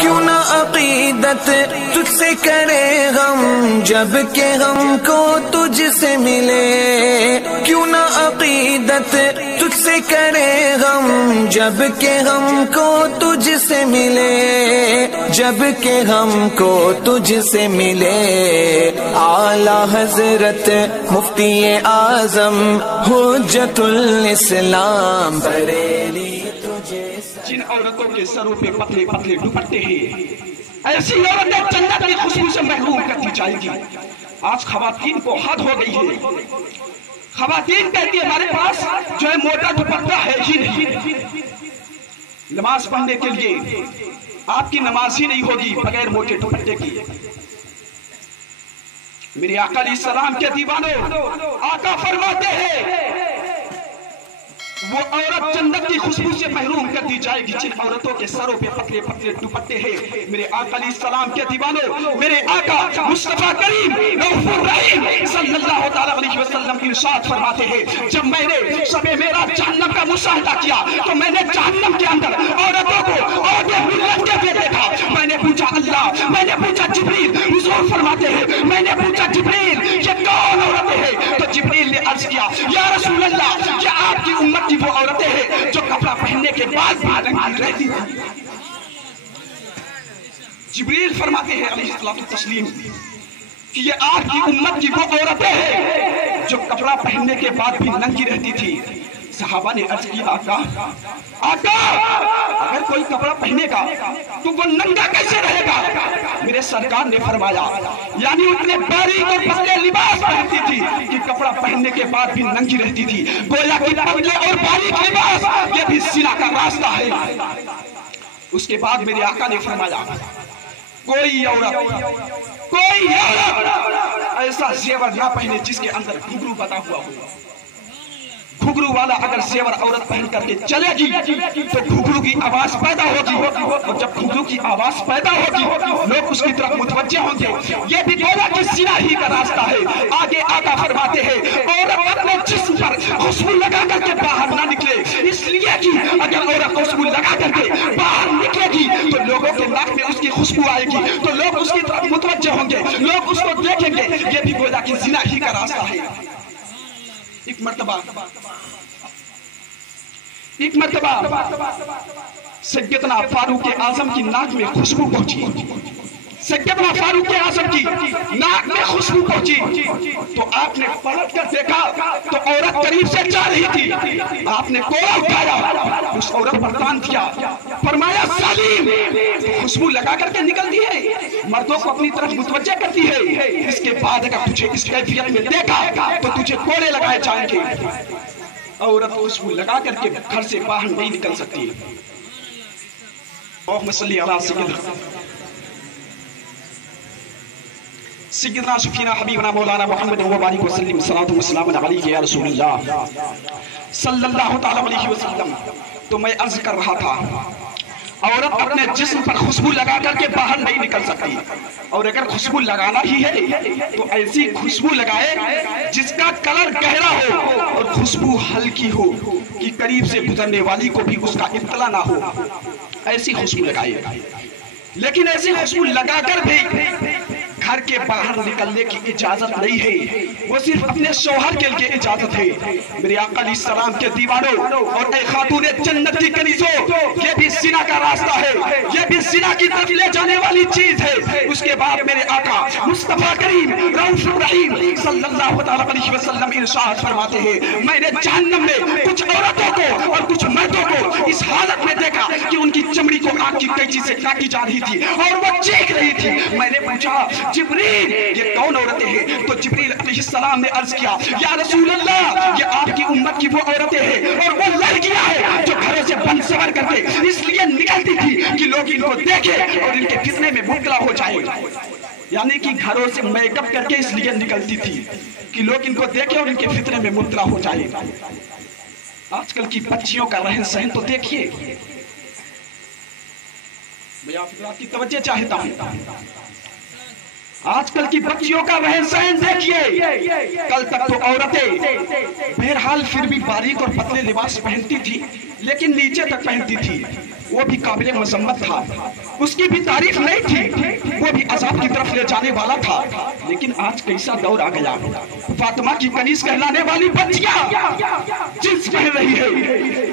کیوں نہ عقیدت تجھ سے کرے غم جب کہ ہم کو تجھ سے ملے، کیوں نہ عقیدت تجھ سے کرے غم جب کہ ہم کو تجھ سے ملے، جب کہ ہم کو تجھ سے ملے۔ اعلیٰ حضرت مفتی اعظم حجت الاسلام بریلی جن عورتوں کے سروں پہ پتلے پتلے دوپٹے ہیں، ایسی عورتیں جنت کی خوشبو سے محروم کر دی جائے گی۔ آج خواتین کو حد ہو گئی ہے، خواتین کہتی ہے ہمارے پاس جو ہے موٹا دوپٹہ ہے ہی نہیں، نماز پڑھنے کے لیے آپ کی نماز ہی نہیں ہوگی بغیر موٹے دوپٹے کی۔ میرے آقا علیہ السلام کے دیوانوں، آقا فرماتے ہیں وہ عورت جنت کی خوشبو سے محروم کر دی جائے گی جن عورتوں کے سروں پہ پتلے پتلے دوپٹے ہیں۔ میرے آقا علیہ السلام کے دیوانوں، میرے آقا مصطفیٰ کریم رؤوف الرحیم صلی اللہ تعالیٰ علیہ وسلم ارشاد فرماتے ہیں جب میں نے شب معراج جہنم کا مشاہدہ کیا تو میں نے جہنم کے اندر عورتوں کو عورتیں ملت کے پہ دیکھا۔ میں نے پوچھا اللہ، میں نے پوچھا جبریل، حضور فرماتے ہیں میں نے پوچھا جبریل یہ کون عورتیں ہیں؟ تو جبریل نے عرض کیا یا رسول اللہ یہ آپ کی امت کی وہ عورتیں ہیں جو کپڑا پہننے کے بعد ننگی رہتی ہیں۔ جبریل فرماتے ہیں علیہ الصلوۃ والتسلیم کہ یہ آپ کی امت کی وہ عورتیں ہیں جو کپڑا پہننے کے بعد بھی ننگی رہتی تھی۔ صحابہ نے عرض کی آقا اگر کوئی کپڑا پہنے گا تو وہ ننگا کیسے رہے گا؟ میرے سرکار نے فرمایا یعنی اتنے باریک اور پتلے لباس پہنتی تھی کہ کپڑا پہننے کے بعد بھی ننگی رہتی تھی۔ گویا کہ پتلے اور باریک لباس یہ بھی زنا کا راستہ ہے۔ اس کے بعد میرے آقا نے فرمایا کوئی عورت ایسا زیور نہ پہنے جس کے اندر گھگرو بنا ہوا ہو۔ گھگرو والا اگر زیور عورت پہن کر کے چلے گی تو گھگرو کی آواز پیدا ہوگی، اور جب گھگرو کی آواز پیدا ہوگی لوگ اس کی طرف متوجہ ہوں گے۔ یہ بھی گویا کہ زنا ہی کا راستہ ہے۔ آگے آقا فرماتے ہیں عورت اپنے جسم پر خوشبو لگا کر کے باہر نہ نکلے، اس لیے کہ اگر عورت خوشبو لگا کر کے باہر نکلے گی تو لوگوں کے ناک میں اس کی خوشبو آئے گی تو لوگ اس کی طرف متوجہ ہوں گے، لوگ اس کو دیکھیں گے۔ یہ بھی گویا کہ زنا ہی کا راستہ ہے۔ ایک مرتبہ سیدنا فاروق اعظم کی ناک میں خوشبو پہنچی، سیدنا فاروق اعظم کی ناک میں خوشبو پہنچی تو آپ نے پلٹ کر دیکھا تو عورت قریب سے جا رہی تھی۔ آپ نے کوڑا اٹھایا، اس عورت پر تان دیا، فرمایا سلیم خوشبو لگا کر کے نکلتی ہے، مردوں کو اپنی طرف متوجہ کرتی ہے، اس کے بعد اگر تجھے اس کیفیت میں دیکھا تو تجھے کوڑے لگائے جائیں گے۔ عورت خوشبو لگا کر کے گھر سے باہر نہیں نکل سکتی۔ اللہم صلی علی سیدنا سفینا حبیبنا مولانا محمد و بارک وسلم صلاۃ و سلام علیہ یا رسول اللہ صلی اللہ تعالی علیہ وسلم۔ تو میں عرض کر رہا تھا عورت اپنے جسم پر خوشبو لگا کر کے باہر نہیں نکل سکتی، اور اگر خوشبو لگانا ہی ہے تو ایسی خوشبو لگائے جس کا کلر گہرا ہو اور خوشبو ہلکی ہو کہ قریب سے گزرنے والی کو بھی اس کا اطلاع نہ ہو، ایسی خوشبو لگائے۔ لیکن ایسی خوشبو لگا کر بھی گھر کے باہر نکلنے کی اجازت نہیں ہے، وہ صرف اپنے شوہر کے لیے اجازت ہے۔ میرے آقا علیہ السلام کے دیوانوں اور اے خاتون جنت کی کنیزوں، یہ بھی زنا کا راستہ ہے، یہ بھی زنا کی طرف لے جانے والی چیز ہے۔ اس کے بعد میرے آقا مصطفیٰ کریم رؤوف الرحیم صلی اللہ علیہ وسلم ارشاد فرماتے ہیں میں نے جہنم میں کچھ عورتوں کو اور کچھ مردوں کو اس حالت میں دیکھا کہ ان کی چمڑی کو آگ کی قینچی سے کاٹی جا رہی تھی اور وہ چیخ رہی تھی۔ میں نے پوچھا جبریل یہ کون عورتیں ہیں؟ تو جبریل علیہ السلام نے عرض کیا یا رسول اللہ یہ آپ کی امت کی وہ عورتیں ہیں اور وہ لڑکیاں ہیں جو گھروں سے بن سور کر کے اس لیے نکلتی تھی کہ لوگ ان کو دیکھیں اور ان کے فتنے میں مبتلا ہو جائیں، یعنی کہ گھروں سے میک اپ کر کے اس لیے نکلتی تھی کہ لوگ ان کو دیکھیں اور ان کے فتنے میں مبتلا ہو جائیں۔ آج کل کی بچیوں کا رہن سہن تو دیکھیے، میں آپ کی توجہ چاہتا ہوں، آج کل کی بچیوں کا رہن سہن دیکھیے۔ کل تک تو عورتیں بہرحال پھر بھی باریک اور پتلے لباس پہنتی تھی لیکن نیچے تک پہنتی تھی، وہ بھی قابل مذمت تھا، اس کی بھی تعریف نہیں تھی، وہ بھی عذاب کی طرف لے جانے والا تھا. لیکن آج کیسا دور آ گیا، فاطمہ کی کنیز کہلانے والی بچیاں جنس پہن رہی ہے،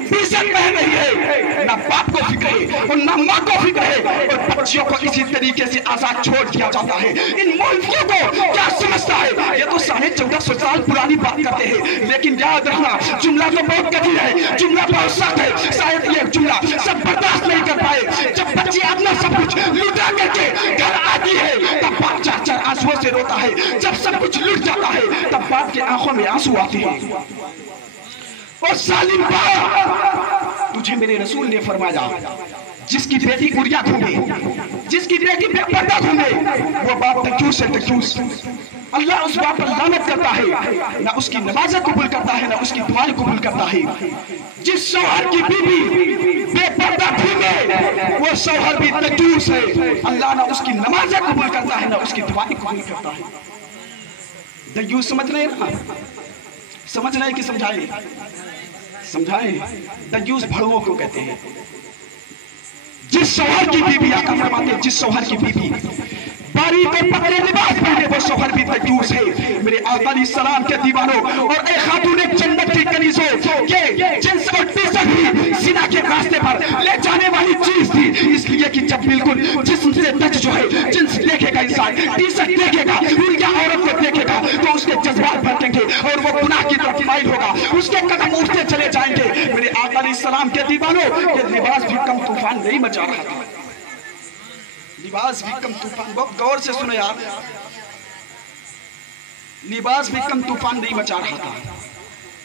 ٹی شرٹ پہن رہی ہے، نہ باپ کو فکر ہے اور نہ ماں کو فکر ہے، اور بچیوں کو اسی طریقے سے آزاد چھوڑ دیا جاتا ہے. ان مولویوں کو کیا سمجھتا ہے؟ یہ تو 1450 سال پرانی بات کرتے ہیں، لیکن یاد رکھنا جملہ تو بہت کٹھن ہے، جملہ بہت سخت ہے. شاید یہ جملہ سب برداشت نہیں کر پائے. جب بچی اپنا سب کچھ لٹا کر کے گھر آتی ہے تب باپ چار چار آنسوؤں سے روتا ہے. جب سب کچھ لٹ جاتا ہے تب باپ کے آنکھوں میں آنسو آتے ہیں. اور ظالم باپ، تجھے میرے رسول نے فرمایا جس کی بیٹی گڑیا گھومے، جس کی بیٹی بے پردہ گھومے، وہ باپ تکیوس ہے تکیوس. اللہ اس باپ پر لعنت کرتا ہے، نہ اس کی نمازیں قبول کرتا ہے نہ اس کی دعائیں قبول کرتا ہے. جس شوہر کی بیوی بے پردہ گھومے وہ شوہر بھی تکیوس ہے، اللہ نہ اس کی نمازیں قبول کرتا ہے نہ اس کی دعائیں قبول کرتا ہے. دیوس سمجھ رہے ہیں نا؟ سمجھ رہے ہیں کہ سمجھائیں؟ سمجھائیں. دیوس بھڑووں کو کہتے ہیں. جس شوہر کی بیوی، آقا فرماتے ہیں جس شوہر کی بیوی باریک اور پتلے لباس پہنے وہ شوہر بھی دیوس ہے. میرے آقا علیہ السلام کے دیوانوں اور اے خاتون جنت کی کنیزوں، یہ جنس اور ٹی شرٹ بھی زنا کے راستے پر لے جانے والی چیز تھی. اس لیے کہ جب بالکل جسم سے ٹچ جو ہے جنس دیکھے گا، انسان ٹی شرٹ دیکھے گا یا عورت کو دیکھے گا تو اس کے جذبات بھڑکیں گے اور وہ گناہ کی طرف مائل ہوگا، اس کے قدم اٹھتے چلے جائیں گے. میرے آقا علیہ السلام کے دیوانوں، یہ لباس بھی کم طوفان نہیں مچا رہا تھا. لباس بھی کم طوفان، بہت غور سے سنو یار، لباس بھی کم طوفان نہیں مچا رہا تھا.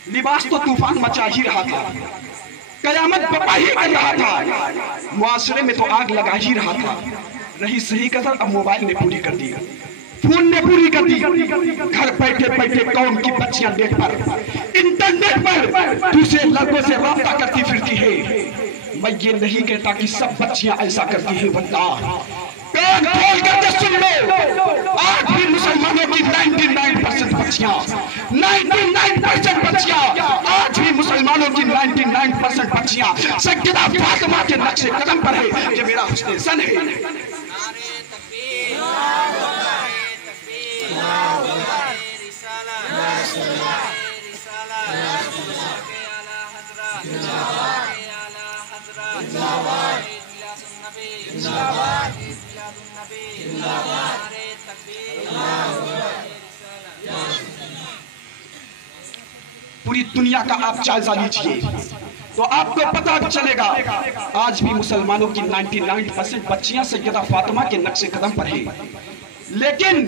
لباس تو طوفان مچا ہی رہا تھا، قیامت برپا ہی کر رہا تھا، معاشرے میں تو آگ لگا ہی رہا تھا. رہی صحیح قدر اب موبائل نے پوری کر دی، فون نے پوری کر دی. گھر بیٹھے بیٹھے قوم کی بچیاں نیٹ پر، انٹرنیٹ پر دوسرے لڑکوں سے رابطہ کرتی پھرتی ہے. میں یہ نہیں کہتا کہ سب بچیاں ایسا کرتی ہیں، واللہ کان کھول کر کے سن لو، آج بھی مسلمانوں کی 99% بچیاں، 99% بچیاں، آج بھی مسلمانوں کی 99% بچیاں سیدہ فاطمہ کے نقش قدم پر ہے. یہ میرا حسن زن ہے. پوری دنیا کا آپ جائزہ لیجئے تو آپ کو پتہ چلے گا آج بھی مسلمانوں کی 99% بچیاں سیدہ فاطمہ کے نقش قدم پر ہیں. لیکن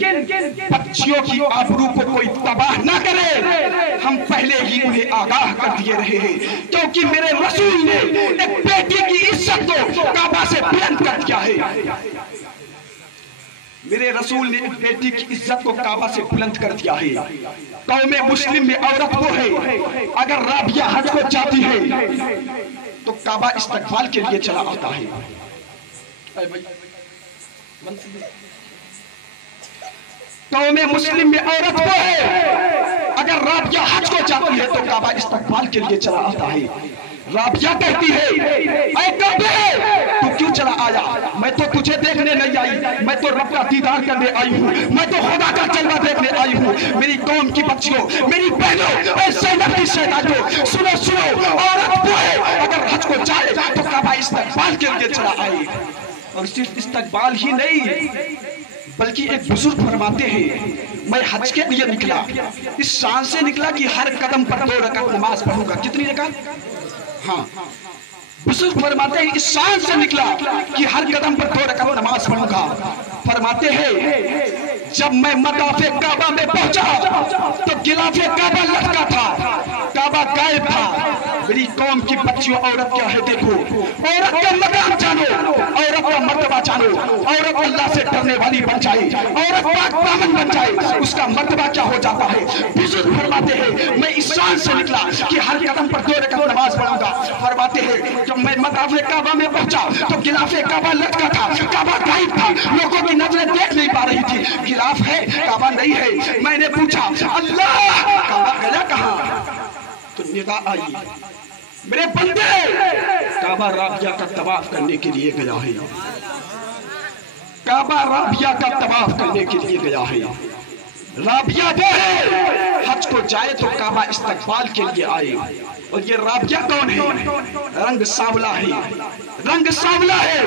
بچیوں کی آبرو کو کوئی تباہ نہ کرے، ہم پہلے ہی انہیں آگاہ کر دیے رہے ہیں، کیونکہ میرے رسول نے ایک بیٹی کی عزت کو کعبہ سے بلند کر دیا ہے. میرے رسول نے ایک بیٹی کی عزت کو کعبہ سے بلند کر دیا ہے. قوم مسلم میں عورت وہ ہے، اگر رابعہ حج کو جاتی ہے تو کعبہ استقبال کے لیے چلا آتا ہے. قوم مسلم میں عورت وہ ہے، اگر رابعہ حج کو جاتی ہے تو کعبہ استقبال کے لیے چلا آتا ہے. رابعہ کہتی ہے اے کعبہ تو کیوں چلا آیا؟ میں تو تجھے دیکھنے نہیں آئی، میں تو رب کا دیدار کرنے آئی ہوں، میں تو خدا کا جلوہ دیکھنے آئی ہوں. میری قوم کی بچیوں، میری بہنوں، اے زینب کی شہزادیوں، سنو سنو، عورت وہ ہے اگر حج کو جائے تو کعبہ استقبال کے لیے چلا آئے. اور صرف استقبال ہی نہیں بلکہ ایک بزرگ فرماتے ہیں میں حج کے لیے نکلا، اس شان سے نکلا کہ ہر قدم پر 2 رکعت نماز پڑھوں گا. کتنی رکعت؟ ہاں، بزرگ فرماتے ہیں اس شان سے نکلا کہ ہر قدم پر 2 رکعت نماز پڑھوں گا. فرماتے ہیں جب میں مطاف کعبہ میں پہنچا تو غلاف کعبہ لٹکا تھا، کعبہ غائب تھا. میری قوم کی بچیوں، عورت کیا ہے دیکھو، عورت کا مقام جانو، عورت کا مرتبہ جانو. عورت اللہ سے ڈرنے والی بن جائے، عورت پاک دامن بن جائے، اس کا مرتبہ کیا ہو جاتا ہے. بزرگ فرماتے ہیں میں اس شان سے نکلا کہ ہر قدم پر 2 رکعت نماز پڑھوں گا. فرماتے ہیں جب میں مطاف کعبہ میں پہنچا تو غلاف کعبہ لٹکا تھا، کعبہ غائب تھا، لوگوں کی نظریں دیکھ نہیں پا رہی تھی. غلاف ہے، کعبہ نہیں ہے. میں نے پوچھا اللہ کعبہ گیا کہاں؟ تو نگاہ آئی میرے بندے کعبہ رابعہ کا طواف کرنے کے لیے گیا ہے، کعبہ رابعہ کا طواف کرنے کے لیے گیا ہے۔ رابعہ جو ہے حج کو جائے تو کعبہ استقبال کے لیے آئے، اور یہ رابعہ کون ہے؟ رنگ سانولا ہے، رنگ سانولا ہے،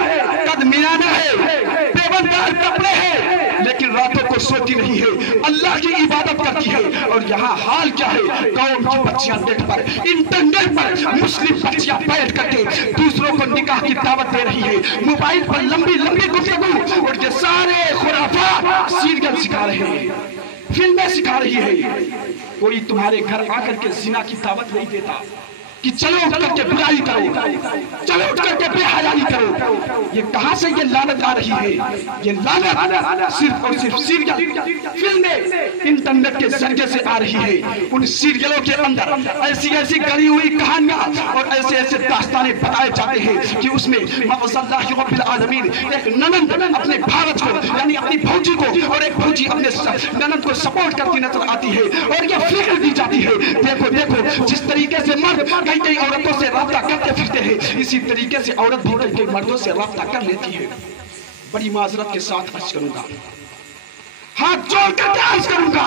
قد میانہ ہے، پیوندار کپڑے ہیں، لیکن راتوں کو سوتی نہیں ہے، اللہ کی عبادت کرتی ہے۔ اور یہاں حال کیا ہے؟ قوم کی بچیاں نیٹ پر، انٹرنیٹ پر مسلم بچیاں بیٹھ کر کے دوسروں کو نکاح کی دعوت دے رہی ہے، موبائل پر لمبی لمبی گفتگو، اور یہ سارے خرافات سیریل سکھا رہے ہیں، فلمیں سکھا رہی ہے۔ کوئی تمہارے گھر آ کر کے زنا کی دعوت نہیں دیتا کہ چلو اٹھ کر کے برائی کرو، چلو اٹھ کر کے بے حیائی کرو۔ یہ کہاں سے یہ لعنت آ رہی ہے؟ یہ لعنت صرف اور صرف سیریل، فلمیں، انٹرنیٹ کے ذریعے سے آ رہی ہے۔ ان سیریلوں کے اندر ایسی ایسی گڑی ہوئی کہانیاں اور ایسے ایسے داستانیں بتائے جاتے ہیں کہ اس میں معاذ اللہ رب العالمین ایک ننند اپنے بھارت کو یعنی اپنی بھوجی کو اور ایک بھوجی اپنے ننند کو سپورٹ کرتی نظر آتی ہے، اور یہ فکر دی جاتی ہے۔ دیکھو دیکھو جس طریقے سے مرد کئی عورتوں سے رابطہ کرتے پھرتے ہیں، اسی طریقے سے عورت بھی کئی مردوں سے رابطہ کر لیتی ہے۔ بڑی معذرت کے ساتھ عرض کروں گا، ہاتھ جوڑ کر کے عرض کروں گا،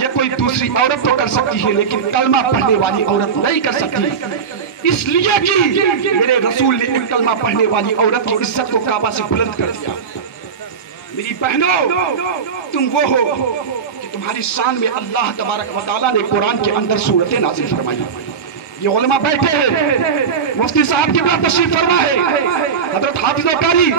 یہ کوئی دوسری عورت تو کر سکتی ہے لیکن کلمہ پڑھنے والی عورت نہیں کر سکتی، اس لیے کہ میرے رسول نے ایک کلمہ پڑھنے والی عورت کی عزت کو کعبہ سے بلند کر دیا۔ میری بہنوں، تم وہ ہو کہ تمہاری شان میں اللہ تبارک و تعالیٰ نے قرآن کے اندر سورتیں نازل فرمائی۔ یہ علماء بیٹھے ہیں، مفتی صاحب کی بات تشریف فرما ہے، حضرت حافظ و قاری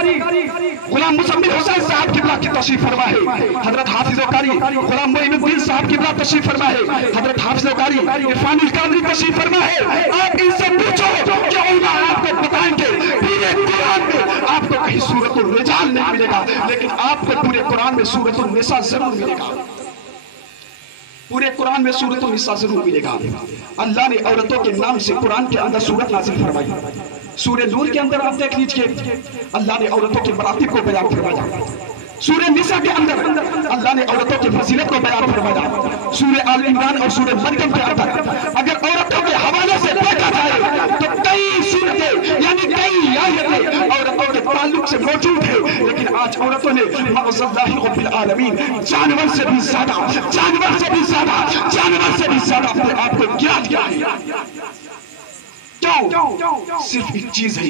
غلام مزمل حسین صاحب کی بات کی تشریف فرما ہے، حضرت حافظ و قاری غلام معین الدین صاحب کی بات تشریف فرما ہے، حضرت حافظ و قاری عرفان القادری تشریف فرما ہے۔ آپ ان سے پوچھو کہ علماء آپ کو بتائیں گے پورے قرآن میں آپ کو کہیں سورۃ الرجال نہیں ملے گا، لیکن آپ کو پورے قرآن میں سورۃ النساء ضرور ملے گا، پورے قرآن میں سورۃ النساء ضرور ملے گا۔ اللہ نے عورتوں کے نام سے قرآن کے اندر سورت نازل فرمائی۔ سورہ نور کے اندر آپ دیکھ لیجئے اللہ نے عورتوں کے مراتب کو بیان فرمایا۔ سورہ نساء کے اندر اللہ نے عورتوں کی فضیلت کو بیان فرمایا۔ سورہ آل عمران اور سورہ مریم کے اندر اگر عورتوں کے حوالے سے دیکھا جائے تو کئی سورتیں یعنی کئی آیتیں عورتوں کے تعلق سے موجود ہیں، لیکن آج عورتوں نے معاذ اللہ رب العالمین جانور سے بھی زیادہ اپنے آپ کو گرا دیا ہے۔ کیوں؟ صرف ایک چیز ہے،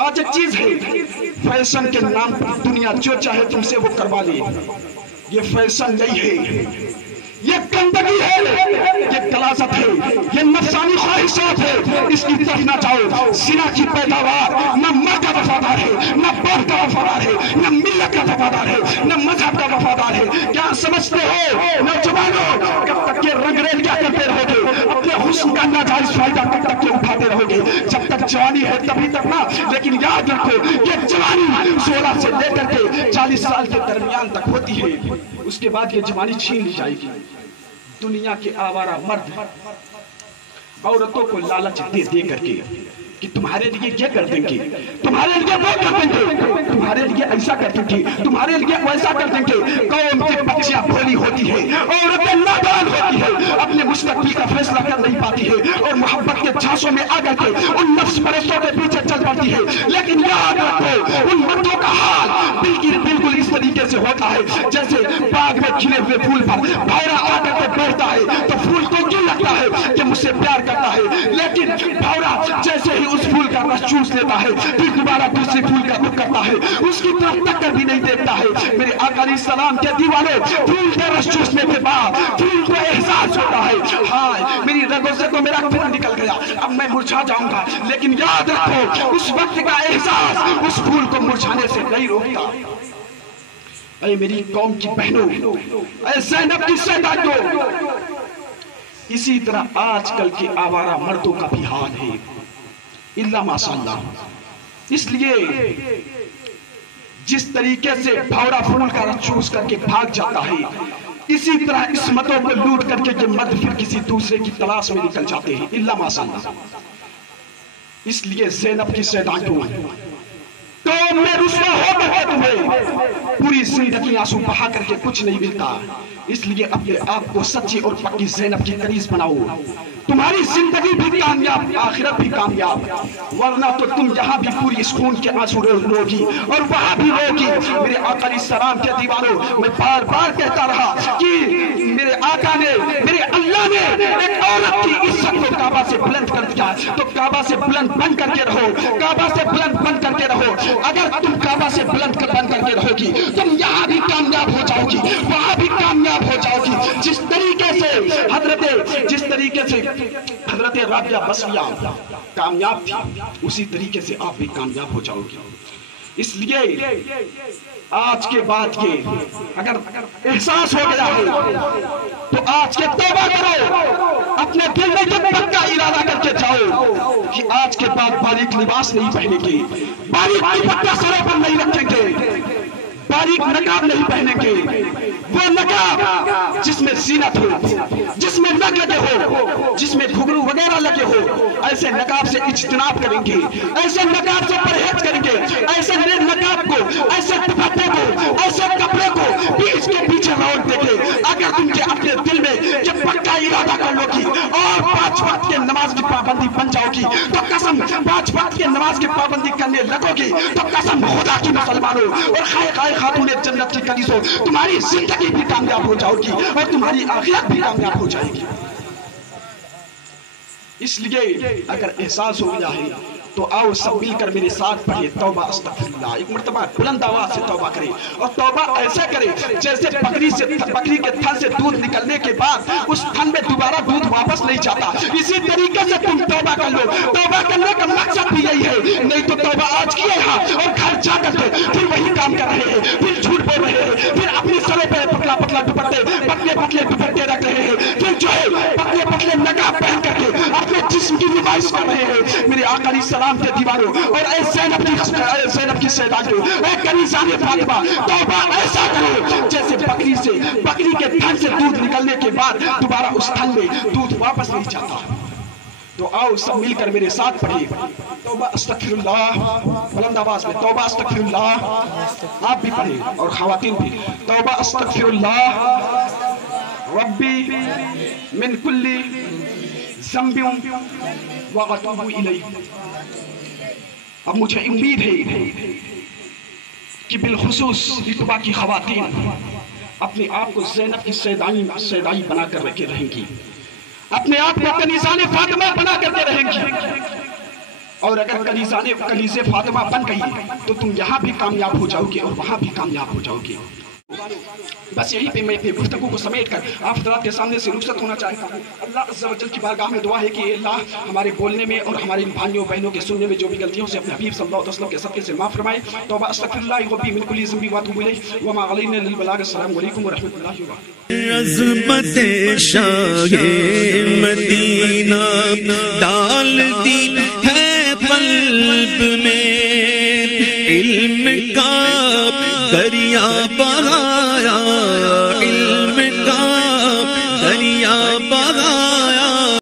آج ایک چیز ہے، فیشن کے نام پر دنیا جو چاہے تم سے وہ کروا لے۔ یہ فیشن نہیں ہے، یہ گندگی ہے، یہ غلاظت ہے، یہ نفسانی خواہشات ہے، اس کی طرف نہ جاؤ۔ زنا کی پیداوار نہ ماں کا وفادار ہے، نہ باپ کا وفادار ہے، نہ ملت کا وفادار ہے، نہ مذہب کا وفادار ہے۔ کیا سمجھتے ہو نوجوانوں، کب تک یہ رنگ ریلیاں کرتے رہو گے؟ اپنے حسن کا ناجائز فائدہ کب تک یہ اٹھاتے رہو گے؟ جب تک جوانی ہے تبھی تک نہ، لیکن یاد رکھو یہ جوانی 16 سے لے کر کے 40 سال کے درمیان تک ہوتی ہے، اس کے بعد یہ جوانی چھین لی جائے گی۔ دنیا کے آوارہ مرد عورتوں کو لالچ دے دے کر کے کہ تمہارے لیے یہ کر دیں گے، تمہارے لیے وہ کر دیں گے، تمہارے لیے ایسا کر دیں گے، تمہارے لیے ویسا کر دیں گے۔ قوم کی بچیاں بھولی ہوتی ہے، عورتیں نادان ہوتی ہے، اپنے مستقبل کا فیصلہ کر نہیں پاتی ہے، اور محبت کے جھانسوں میں آ کر کے ان نفس پرستوں کے پیچھے چل پڑتی ہے۔ لیکن یاد رکھو ان مردوں کا حال بالکل اس طریقے سے ہوتا ہے جیسے باغ میں کھلے ہوئے پھول پر بھورا آ کر کے بیٹھتا ہے تو پھول کو کیوں لگتا ہے کہ مجھ سے پیار کرتا ہے، لیکن بھورا جیسے ہی اس پھول کا رس چوس لیتا ہے پھر دوبارہ دوسرے پھول کا رخ کرتا ہے، اس کی طرف تک کر بھی نہیں دیکھتا ہے۔ میرے آقا علیہ السلام کے دیوانے پھول کا رس چوسنے کے بعد پھول کو احساس ہوتا ہے، ہائے میری رگوں سے تو میرا پھول نکل گیا، اب میں مرجھا جاؤں گا، لیکن یاد رکھو اس وقت کا احساس اس پھول کو مرجھانے سے نہیں روکتا۔ اے میری قوم کی بہنوں، اے زینب کی سیداتوں، اسی طرح آج کل کے آوارہ مردوں کا بھی حال ہے، اللہ ماشاءاللہ۔ اس لیے جس طریقے سے بھورا پھول کا رس چوس کر کے بھاگ جاتا ہے، اسی طرح عصمتوں کو لوٹ کر کے یہ مرد پھر کسی دوسرے کی تلاش میں نکل جاتے ہیں، اللہ ماشاءاللہ۔ اس لیے زینب کی سیداتوں قوم میں رسوا ہو کر کے تمہیں پوری زندگی آنسو بہا کر کے کچھ نہیں ملتا، اس لیے اپنے آپ کو سچی اور پکی زینب کی قریض بناؤ، تمہاری زندگی بھی کامیاب، آخرت بھی کامیاب، ورنہ تو تم یہاں بھی پوری خون کے آنسو روگی اور وہاں بھی روگی۔ میرے آقا علیہ السلام کے دیوانوں، میں بار بار کہتا رہا کہ میرے آقا نے، میرے اللہ نے ایک عورت کی عزت کو کعبہ سے بلند کر دیا، تو کعبہ سے بلند بن کر کے رہو، کعبہ سے بلند بن کر کے رہو۔ اگر تم کعبہ سے بلند بن کر کے رہو گی، تم یہاں بھی کامیاب ہو جاؤ گی، وہاں بھی کامیاب ہو جاؤ گی۔ جس طریقے سے حضرت رابعہ بصریہ کامیاب تھی، اسی طریقے سے آپ بھی کامیاب ہو جاؤ گی۔ اس لیے آج کے بعد کے اگر احساس ہو گیا ہے تو آج کے توبہ کرو، اپنے دل میں جب پکا ارادہ کر کے جاؤ کہ آج کے بعد باریک لباس نہیں پہنیں گے، باریک دوپٹہ سروں پر نہیں رکھیں گے، باریک نقاب نہیں پہنیں گے۔ وہ نقاب جس میں زینت ہو، جس میں نگ لگے ہو، جس میں گھگرو وغیرہ لگے ہو، ایسے نقاب سے اجتناب کریں گے، ایسے نقاب سے پرہیز کریں گے، ایسے نقاب کو، ایسے دوپٹے کو، ایسے کپڑے کو بھی اس کے پیچھے روک دیں گے۔ اگر تم کے اپنے دل میں یہ پکا ارادہ کر لو گی اور 5 وقت کے نماز کی پابندی بن جاؤ گی تو قسم 5 وقت کے نماز کی پابندی کرنے لگو گی تو قسم خدا کی مسلمانوں اور خائے خاتون جنت کی کنیزوں، تمہاری زندگی بھی کامیاب ہو جاؤ گی اور تمہاری آخرت بھی کامیاب ہو جائے گی۔ اس لیے اگر احساس ہو گیا ہے تو آؤ سب مل کر میرے ساتھ پڑھیں توبہ استغفر اللہ، ایک مرتبہ بلند آواز سے توبہ کریں اور توبہ ایسا کریں جیسے بکری کے تھن سے دودھ نکلنے کے بعد اس تھن میں دوبارہ دودھ واپس نہیں جاتا، اسی طریقے سے تم توبہ کر لو۔ توبہ کرنے کا مقصد بھی یہی ہے، نہیں تو توبہ آج کیے ہاں اور گھر جا کر کے پھر وہی کام کر رہے ہیں، پھر جھوٹ بول رہے ہیں، پھر اپنے سروں پہ پتلا پتلا پتلے دوپٹے رکھ رہے ہیں، پھر جو ہے پتلے نقاب پہن کر کے اپنے جسم کی نمائش کر رہے ہیں۔ میرے آقا علیہ السلام کے دیوانوں اور اے زینب کی سیدانیوں، اے کنیزان فاطمہ، توبہ ایسا کرو جیسے بکری کے تھن سے دودھ نکلنے کے بعد دوبارہ اس تھن میں دودھ واپس نہیں جاتا۔ تو آؤ سب مل کر میرے ساتھ پڑھیں توبہ استغفر اللہ، بلند آواز میں توبہ استغفر اللہ، آپ بھی پڑھیں اور خواتین بھی، توبہ استغفر اللہ ربی من کل ذنب واتوب الیہ۔ اب مجھے امید ہے کہ بالخصوص رتبہ کی خواتین اپنے آپ کو زینب کی سیدائی بنا کر رکھے رہیں گی، اپنے آپ کو کنیزان فاطمہ بنا کر کے رہیں گی، اور اگر کنیز فاطمہ بن گئی تو تم یہاں بھی کامیاب ہو جاؤ گے اور وہاں بھی کامیاب ہو جاؤ گے۔ بس یہی پہ میں اپنی گفتگو کو سمیٹ کر آپ حضرات کے سامنے سے رخصت ہونا چاہتا ہوں۔ اللہ عز و جل کی بارگاہ میں دعا ہے کہ اللہ ہمارے بولنے میں اور ہمارے بھائیوں بہنوں کے سننے میں جو بھی غلطیوں سے اپنے حبیب صلی اللہ علیہ وسلم کے صدقے سے معاف فرمائے۔ توبہ استغفر اللہ ربی من کل ذنب واتوب الیہ وما علینا الا البلاغ۔ السلام علیکم ورحمۃ اللہ وبرکاتہ۔ عظمت شاہ مدینہ ڈال دی ہے قلب میں، علم کا دریا بہایا